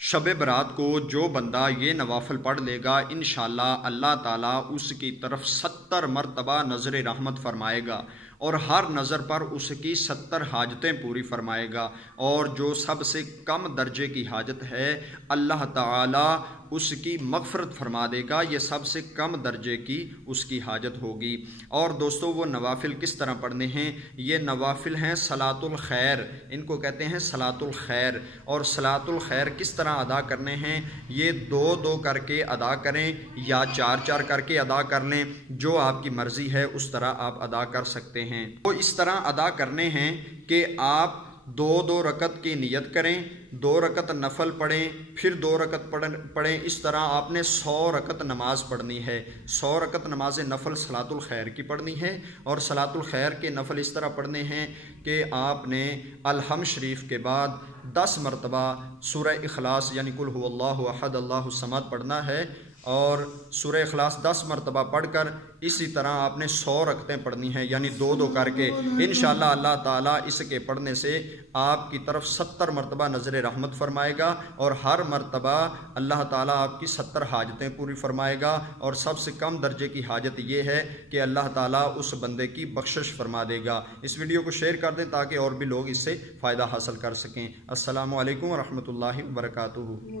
शब बरात को जो बंदा ये नवाफिल पढ़ लेगा इंशाअल्लाह अल्लाह ताला उसकी तरफ 70 मरतबा नज़र रहमत फरमाएगा और हर नज़र पर उसकी 70 हाजतें पूरी फरमाएगा। और जो सबसे कम दर्जे की हाजत है अल्लाह ताला उसकी मग़फ़रत फरमा देगा। ये सबसे कम दर्जे की उसकी हाजत होगी। और दोस्तों वो नवाफिल किस तरह पढ़ने हैं? ये नवाफिल हैं सलातुल खैर, इनको कहते हैं सलातुल खैर। और सलातुल खैर किस तरह अदा करने हैं? ये 2-2 करके अदा करें या 4-4 करके अदा कर लें, जो आपकी मर्ज़ी है उस तरह आप अदा कर सकते हैं। तो इस तरह अदा करने हैं कि आप 2-2 रकत की नियत करें, 2 रकत नफल पढ़ें, फिर 2 रकत पढ़ें। इस तरह आपने 100 रकत नमाज पढ़नी है। 100 रकत नमाज नफल सलातुल खैर की पढ़नी है। और सलातुल खैर के नफल इस तरह पढ़ने हैं कि आपने अलहम शरीफ के बाद 10 मरतबा सूरह इखलास यानी कुल हुवल्लाहु अहद अल्लाहु समद पढ़ना है। और सूरह इखलास 10 मरतबा पढ़कर इसी तरह आपने 100 रकतें पढ़नी हैं, यानी 2-2 करके। इंशाअल्लाह अल्लाह ताला इसके पढ़ने से आपकी तरफ 70 मरतबा नज़र रहमत फरमाएगा और हर मरतबा अल्लाह ताला आपकी 70 हाजतें पूरी फरमाएगा। और सबसे कम दर्जे की हाजत ये है कि अल्लाह ताला उस बंदे की बख्शिश फरमा देगा। इस वीडियो को शेयर कर दें ताकि और भी लोग इससे फ़ायदा हासिल कर सकें। अस्सलामु अलैकुम व रहमतुल्लाहि व बरकातुहू।